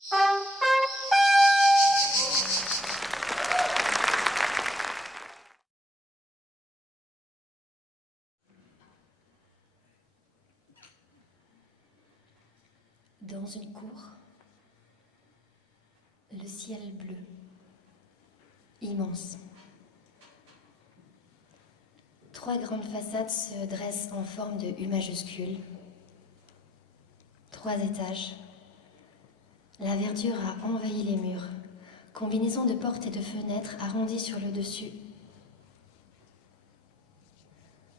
Dans une cour, le ciel bleu, immense. 3 grandes façades se dressent en forme de U majuscule. 3 étages. La verdure a envahi les murs, combinaison de portes et de fenêtres arrondies sur le dessus.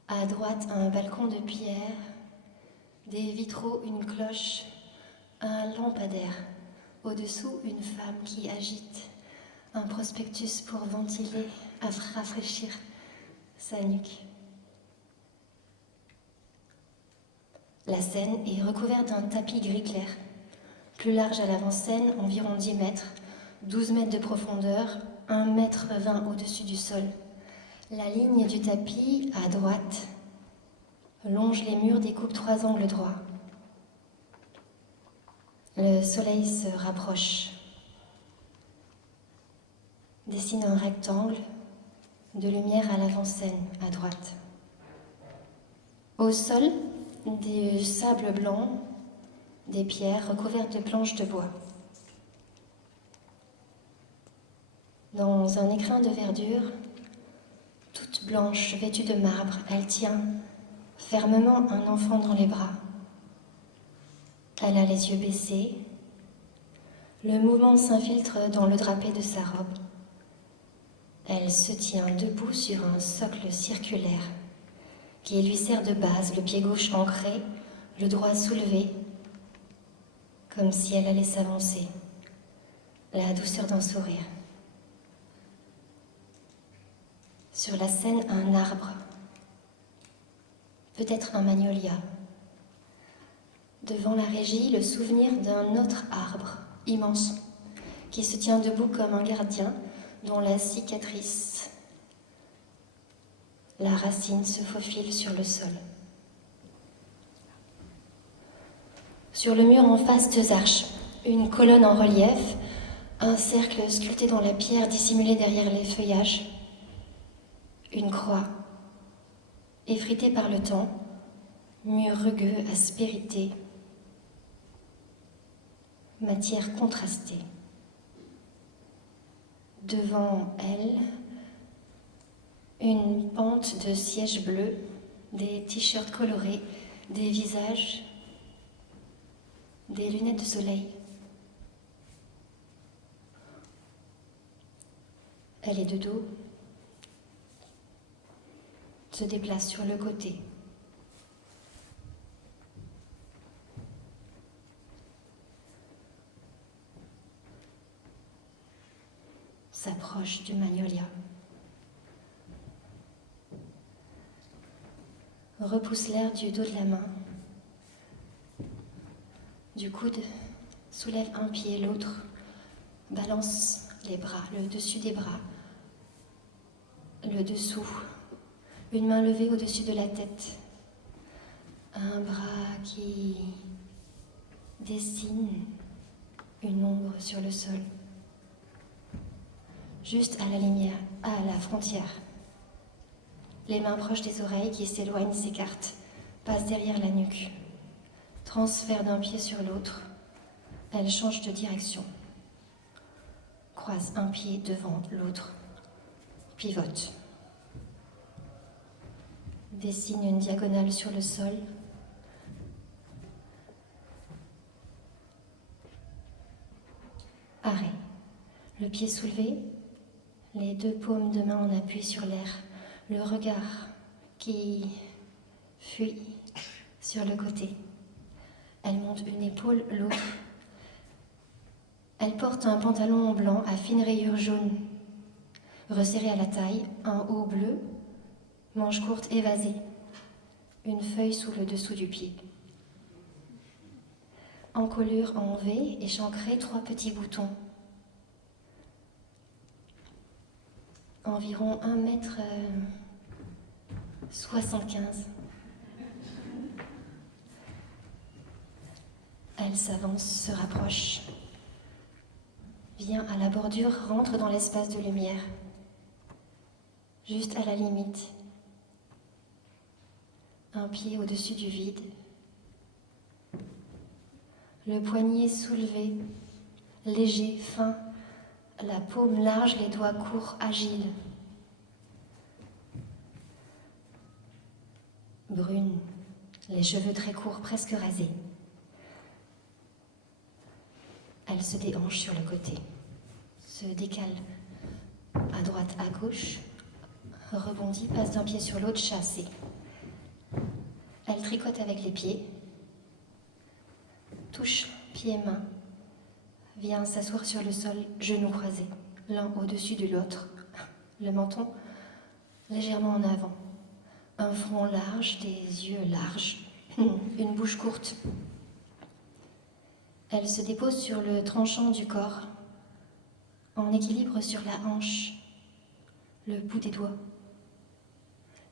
À droite, un balcon de pierre, des vitraux, une cloche, un lampadaire. Au-dessous, une femme qui agite un prospectus pour ventiler, rafraîchir sa nuque. La scène est recouverte d'un tapis gris clair, plus large à l'avant-scène, environ 10 mètres, 12 mètres de profondeur, 1,20 m au-dessus du sol. La ligne du tapis, à droite, longe les murs, découpe 3 angles droits. Le soleil se rapproche, dessine un rectangle de lumière à l'avant-scène, à droite. Au sol, du sable blanc, des pierres recouvertes de planches de bois. Dans un écrin de verdure, toute blanche, vêtue de marbre, elle tient fermement un enfant dans les bras. Elle a les yeux baissés. Le mouvement s'infiltre dans le drapé de sa robe. Elle se tient debout sur un socle circulaire qui lui sert de base, le pied gauche ancré, le droit soulevé, comme si elle allait s'avancer. La douceur d'un sourire. Sur la scène, un arbre, peut-être un magnolia. Devant la régie, le souvenir d'un autre arbre, immense, qui se tient debout comme un gardien, dont la cicatrice, la racine se faufile sur le sol. Sur le mur en face, 2 arches, une colonne en relief, un cercle sculpté dans la pierre dissimulé derrière les feuillages, une croix, effritée par le temps, mur rugueux, aspérité, matière contrastée. Devant elle, une pente de sièges bleus, des t-shirts colorés, des visages, des lunettes de soleil. Elle est de dos, se déplace sur le côté. S'approche du magnolia. Repousse l'air du dos de la main, du coude, soulève un pied, l'autre, balance les bras, le dessus des bras, le dessous, une main levée au-dessus de la tête, un bras qui dessine une ombre sur le sol, juste à la lumière, à la frontière. Les mains proches des oreilles qui s'éloignent, s'écartent, passent derrière la nuque. Transfert d'un pied sur l'autre, elle change de direction. Croise un pied devant l'autre, pivote. Dessine une diagonale sur le sol. Arrêt. Le pied soulevé, les 2 paumes de main en appui sur l'air. Le regard qui fuit sur le côté. Elle monte une épaule, l'autre. Elle porte un pantalon blanc à fines rayures jaunes, resserré à la taille, un haut bleu, manches courtes évasées, une feuille sous le dessous du pied. Encolure en V, échancrée, 3 petits boutons. Environ 1,75 m. Elle s'avance, se rapproche. vient à la bordure, rentre dans l'espace de lumière, juste à la limite. Un pied au-dessus du vide, le poignet soulevé, léger, fin, la paume large, les doigts courts, agiles. Brune, les cheveux très courts, presque rasés. Elle se déhanche sur le côté, se décale à droite, à gauche, rebondit, passe d'un pied sur l'autre, chassée. Elle tricote avec les pieds, touche pieds et mains, vient s'asseoir sur le sol, genoux croisés, l'un au-dessus de l'autre, le menton légèrement en avant, un front large, des yeux larges, une bouche courte. Elle se dépose sur le tranchant du corps, en équilibre sur la hanche, le bout des doigts,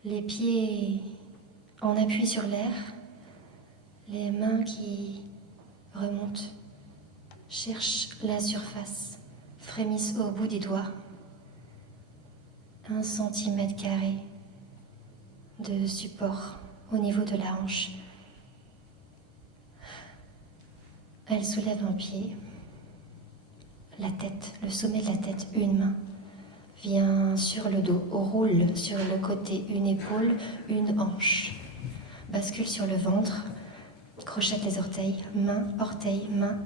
les pieds en appui sur l'air, les mains qui remontent, cherchent la surface, frémissent au bout des doigts. 1 centimètre carré de support au niveau de la hanche. Elle soulève un pied, la tête, le sommet de la tête, une main vient sur le dos, roule sur le côté, une épaule, une hanche, bascule sur le ventre, crochette les orteils, main, orteil, main,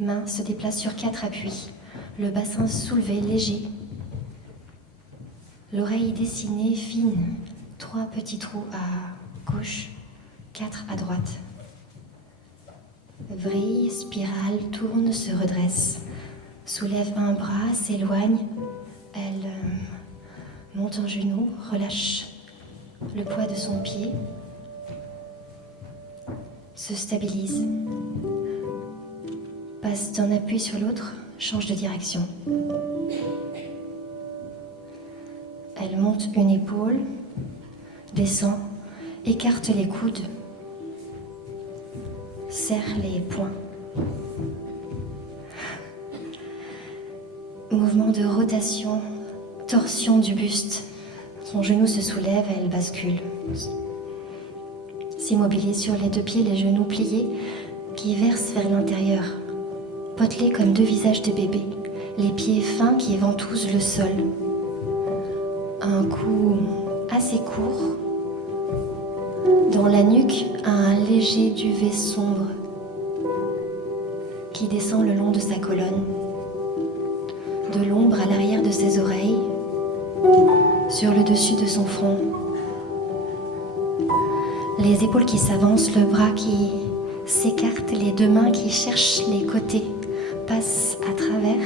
main, se déplace sur 4 appuis, le bassin soulevé, léger, l'oreille dessinée, fine, 3 petits trous à gauche, 4 à droite. Vrille, spirale, tourne, se redresse, soulève un bras, s'éloigne, elle monte un genou, relâche le poids de son pied, se stabilise, passe d'un appui sur l'autre, change de direction. Elle monte une épaule, descend, écarte les coudes, serre les poings. Mouvement de rotation, torsion du buste. Son genou se soulève, elle bascule. S'immobilise sur les 2 pieds, les genoux pliés, qui versent vers l'intérieur. Potelés comme 2 visages de bébé. Les pieds fins qui ventousent le sol. Un cou assez court. Dans la nuque, un léger duvet sombre qui descend le long de sa colonne. De l'ombre à l'arrière de ses oreilles, sur le dessus de son front. Les épaules qui s'avancent, le bras qui s'écarte, les 2 mains qui cherchent les côtés, passent à travers,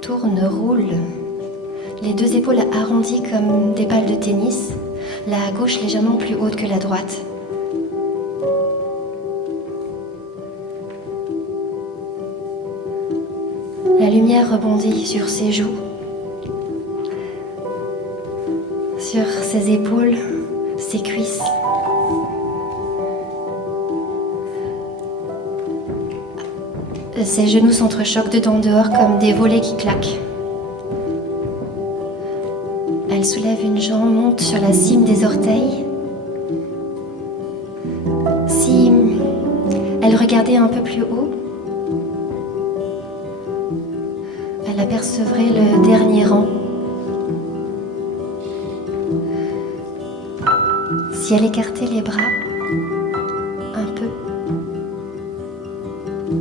tournent, roulent. Les 2 épaules arrondies comme des balles de tennis, la gauche légèrement plus haute que la droite. La lumière rebondit sur ses joues, sur ses épaules, ses cuisses. Ses genoux s'entrechoquent dedans dehors comme des volets qui claquent. Elle soulève une jambe, monte sur la cime des orteils. Si elle regardait un peu plus haut, elle apercevrait le dernier rang. Si elle écartait les bras un peu,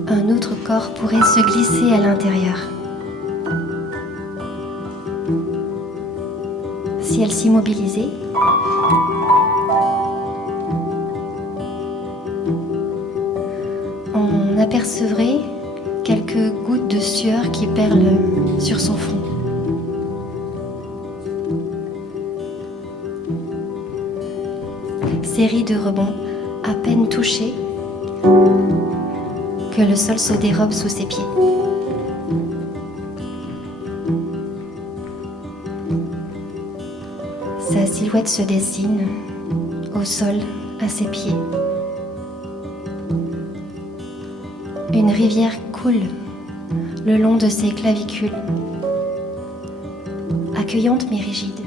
un autre corps pourrait se glisser à l'intérieur. Si elle s'immobilisait, on apercevrait quelques gouttes de sueur qui perlent sur son front. Série de rebonds à peine touchés que le sol se dérobe sous ses pieds. Sa silhouette se dessine au sol à ses pieds. Une rivière coule le long de ses clavicules, accueillante mais rigide.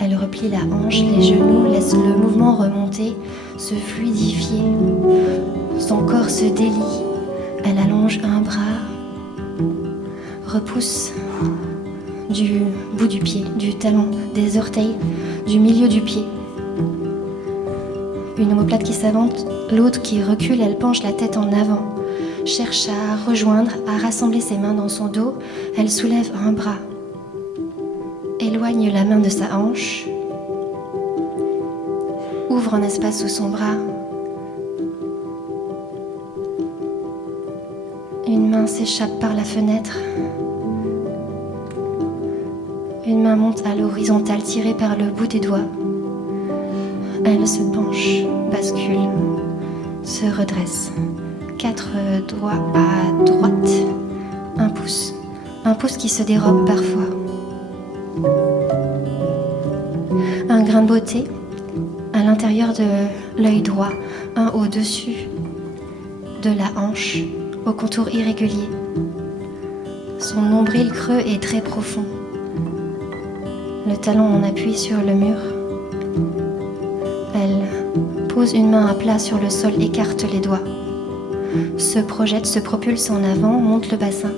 Elle replie la hanche, les genoux, laisse le mouvement remonter, se fluidifier. Son corps se délie. Elle allonge un bras, repousse du bout du pied, du talon, des orteils, du milieu du pied. Une omoplate qui s'avance, l'autre qui recule, elle penche la tête en avant, cherche à rejoindre, à rassembler ses mains dans son dos. Elle soulève un bras, éloigne la main de sa hanche, ouvre un espace sous son bras. Une main s'échappe par la fenêtre. Une main monte à l'horizontale, tirée par le bout des doigts. Elle se penche, bascule, se redresse. 4 doigts à droite. Un pouce qui se dérobe parfois. Un grain de beauté à l'intérieur de l'œil droit, un au-dessus de la hanche, au contour irrégulier. Son nombril creux est très profond. Le talon en appuie sur le mur. Elle pose une main à plat sur le sol, écarte les doigts. Se projette, se propulse en avant, monte le bassin.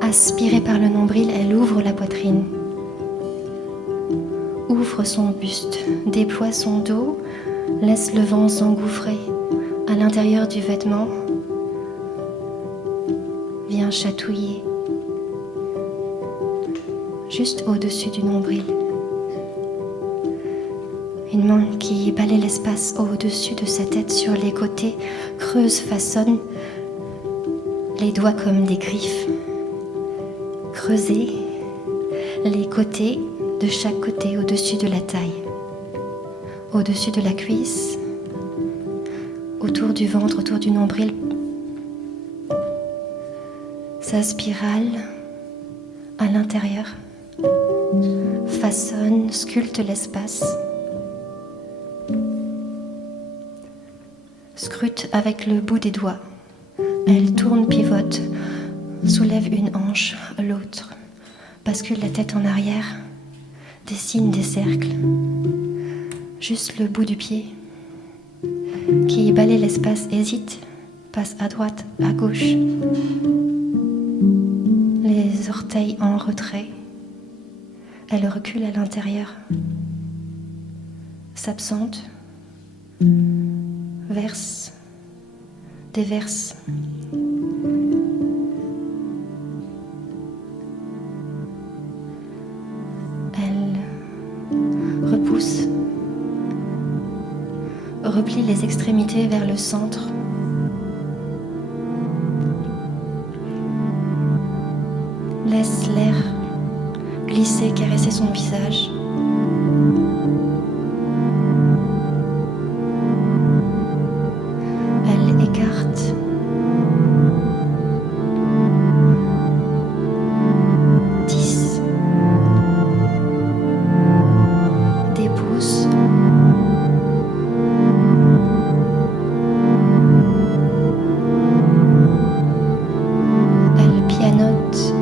Aspirée par le nombril, elle ouvre la poitrine. Ouvre son buste, déploie son dos, laisse le vent s'engouffrer à l'intérieur du vêtement. Vient chatouiller juste au-dessus du nombril. Une main qui balaie l'espace au-dessus de sa tête sur les côtés, creuse, façonne les doigts comme des griffes. Creuser les côtés de chaque côté au-dessus de la taille, au-dessus de la cuisse, autour du ventre, autour du nombril. Sa spirale à l'intérieur façonne, sculpte l'espace, scrute avec le bout des doigts. Elle tourne, pivote, soulève une hanche, l'autre, bascule la tête en arrière, dessine des cercles, juste le bout du pied qui balaie l'espace, hésite, passe à droite, à gauche, les orteils en retrait. Elle recule à l'intérieur, s'absente, verse, déverse. Elle repousse, replie les extrémités vers le centre. Laisse l'air glisser, caresser son visage. Elle écarte. Dépousse. Elle pianote.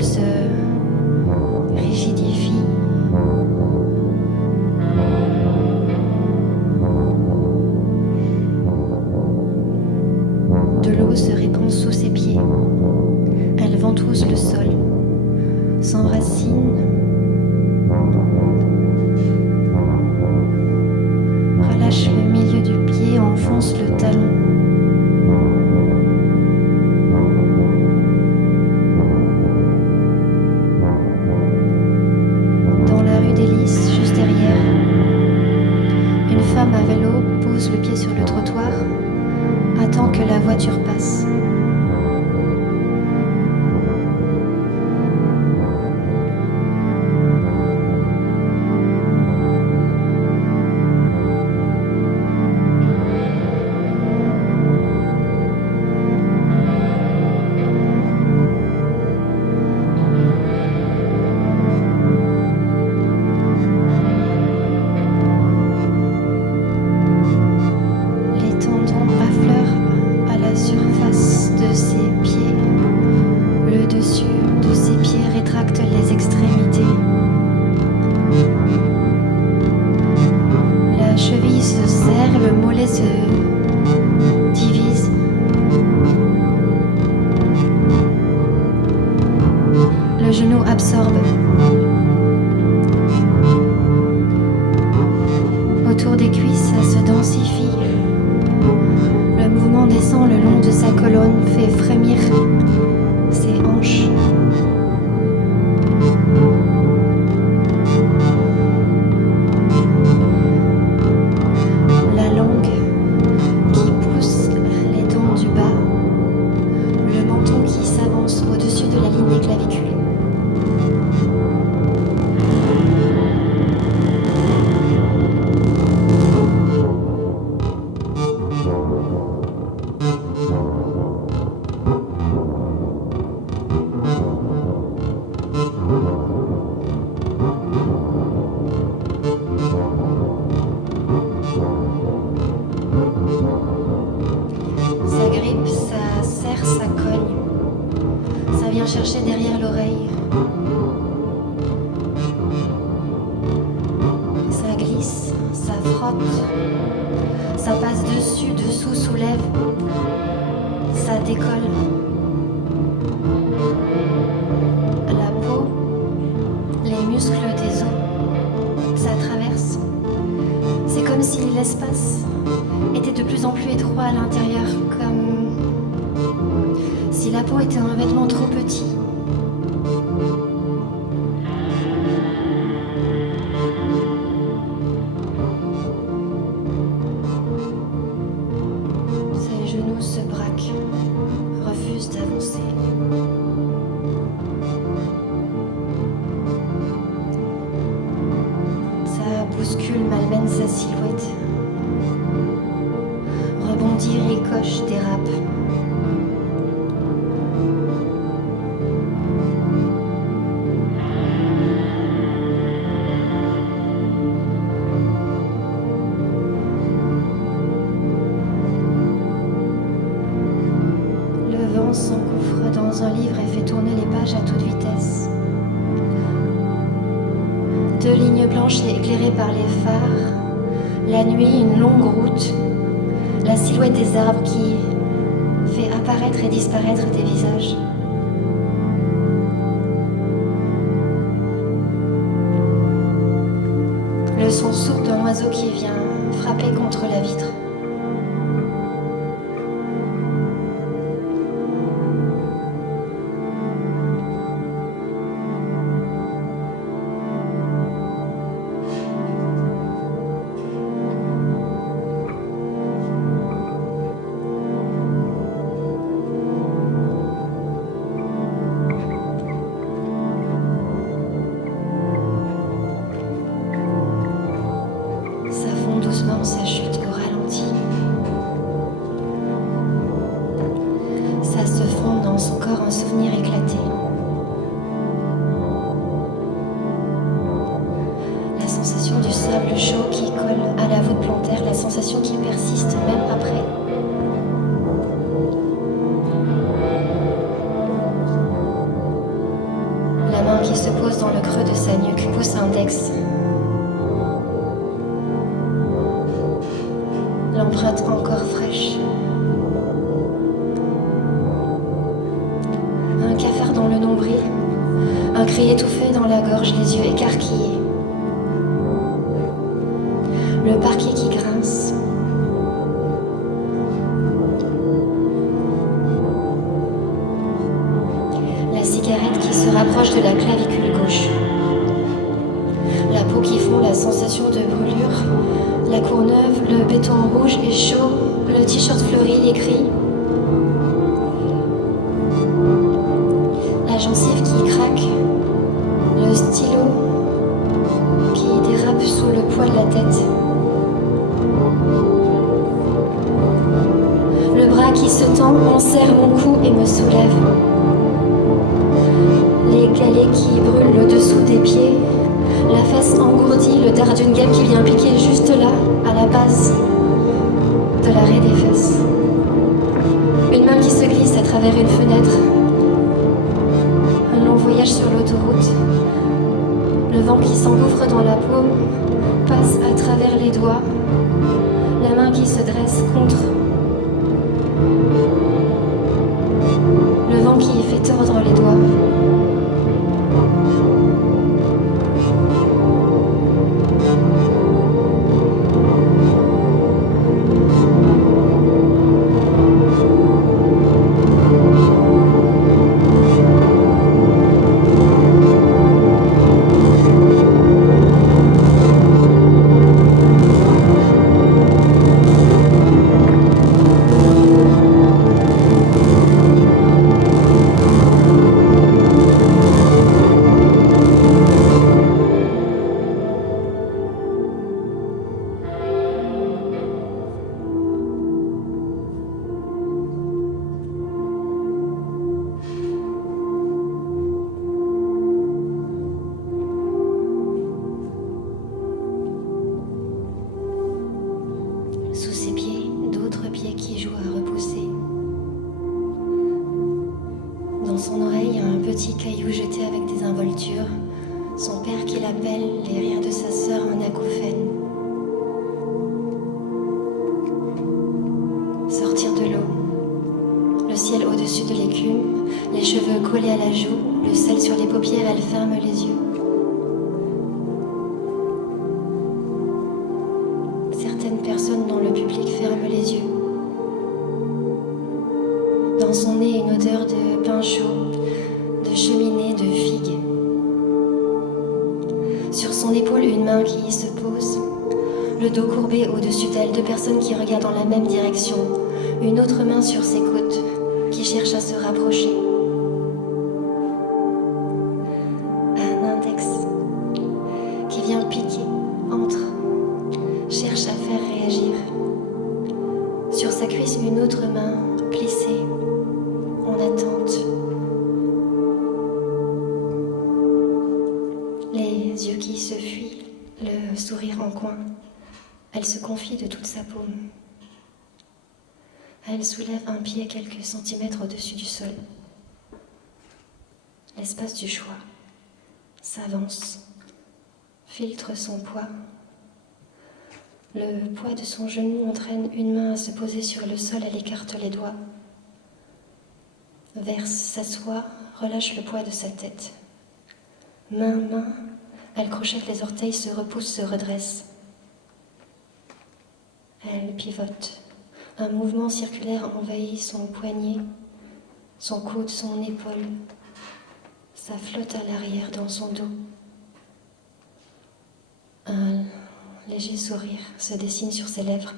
épaules se rigidifient. De l'eau se répand sous ses pieds. Elle ventouse le sol, s'enracine, relâche le milieu du pied, enfonce le talon. Dans la rue des Lys, juste derrière, une femme à vélo pose le pied sur le trottoir, attend que la voiture passe. Le genou absorbe. Autour des cuisses, ça se densifie. Le mouvement descend le long de sa colonne, fait frémir ses hanches. La langue qui pousse les dents du bas, le menton qui s'avance au-dessus de la ligne des clavicules. Ça grippe, ça serre, ça cogne. Ça vient chercher derrière l'oreille. Ça glisse, ça frotte. Ça passe dessus, dessous, soulève. Ça décolle. La peau, les muscles des os, ça traverse. C'est comme si l'espace était de plus en plus étroit à l'intérieur, comme si la peau était un vêtement trop petit. Ses genoux se braquent, refusent d'avancer. Ça bouscule, malmène sa silhouette. Rebondit, ricoche, dérape. Le vent s'engouffre dans un livre et fait tourner les pages à toute vitesse. Deux lignes blanches éclairées par les phares. La nuit, une longue route. La silhouette des arbres qui fait apparaître et disparaître des visages. Le son sourd d'un oiseau qui vient frapper contre la vitre. se pose dans le creux de sa nuque, pouce index. L'empreinte encore fraîche. Un cafard dans le nombril, un cri étouffé dans la gorge, les yeux écarquillés. Le parquet qui grince. La cigarette qui se rapproche de la clavicule gauche. La peau qui fond, la sensation de brûlure. La Courneuve, le béton rouge et chaud, le t-shirt fleuri, les cris. La gencive qui craque, le stylo qui dérape sous le poids de la tête. Le bras qui se tend, enserre mon cou et me soulève. Les galets qui brûlent le dessous des pieds. La fesse engourdie, le dard d'une guêpe qui vient piquer juste là, à la base de l'arrêt des fesses. Une main qui se glisse à travers une fenêtre. Un long voyage sur l'autoroute. Le vent qui s'engouffre dans la paume passe à travers les doigts. La main qui se dresse contre. Le vent qui fait tordre les doigts. Sous ses pieds, d'autres pieds qui jouent à repousser. Dans son oreille, un petit caillou jeté avec des involtures. Son père qui l'appelle, les rires de sa sœur, un acouphène. Sortir de l'eau. Le ciel au-dessus de l'écume, les cheveux collés à la joue, le sel sur les paupières, elle ferme les yeux. Certaines personnes dans le public ferment les yeux. Dans son nez, une odeur de pain chaud, de cheminée, de figues. Sur son épaule, une main qui se pose, le dos courbé au-dessus d'elle, deux personnes qui regardent dans la même direction, une autre main sur ses côtes, qui cherche à se rapprocher. Un index qui vient piquer, entre, cherche à faire réagir. Sur sa cuisse, une autre main plissée, en attente. Les yeux qui se fuient, le sourire en coin. Elle se confie de toute sa paume. Elle soulève un pied quelques centimètres au-dessus du sol. L'espace du choix s'avance, filtre son poids. Le poids de son genou entraîne une main à se poser sur le sol, elle écarte les doigts. Verse, s'assoit, relâche le poids de sa tête. Main, elle crochette les orteils, se repousse, se redresse. Elle pivote. Un mouvement circulaire envahit son poignet, son coude, son épaule. Ça flotte à l'arrière dans son dos. Un léger sourire se dessine sur ses lèvres,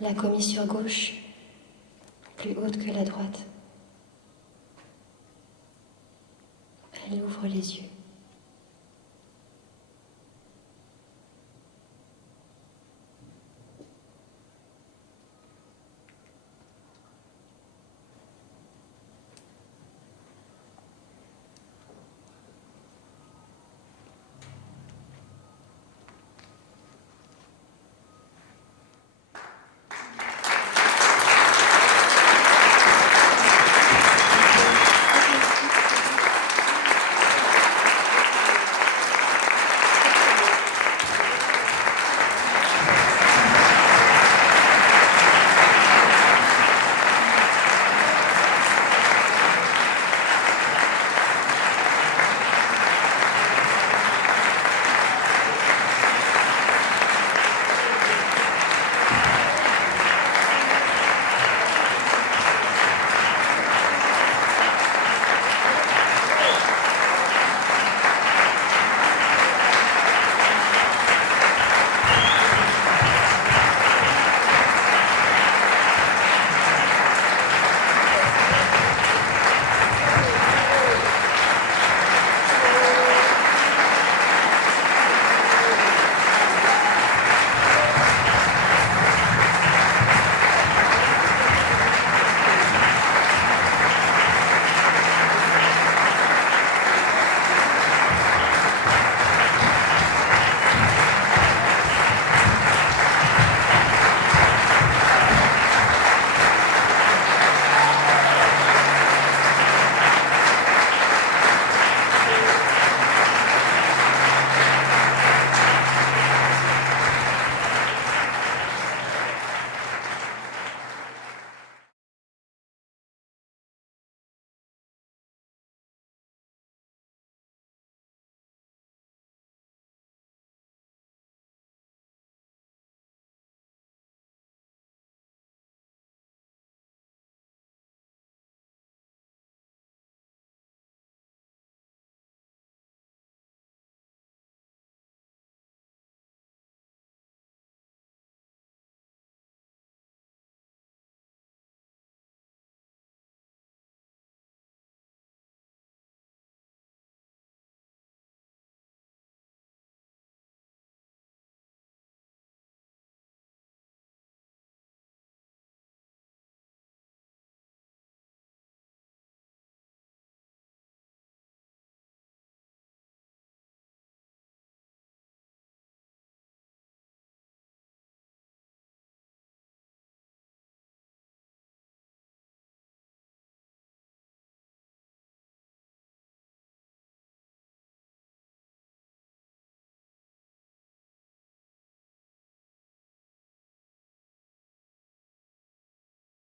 la commissure gauche, plus haute que la droite. Elle ouvre les yeux.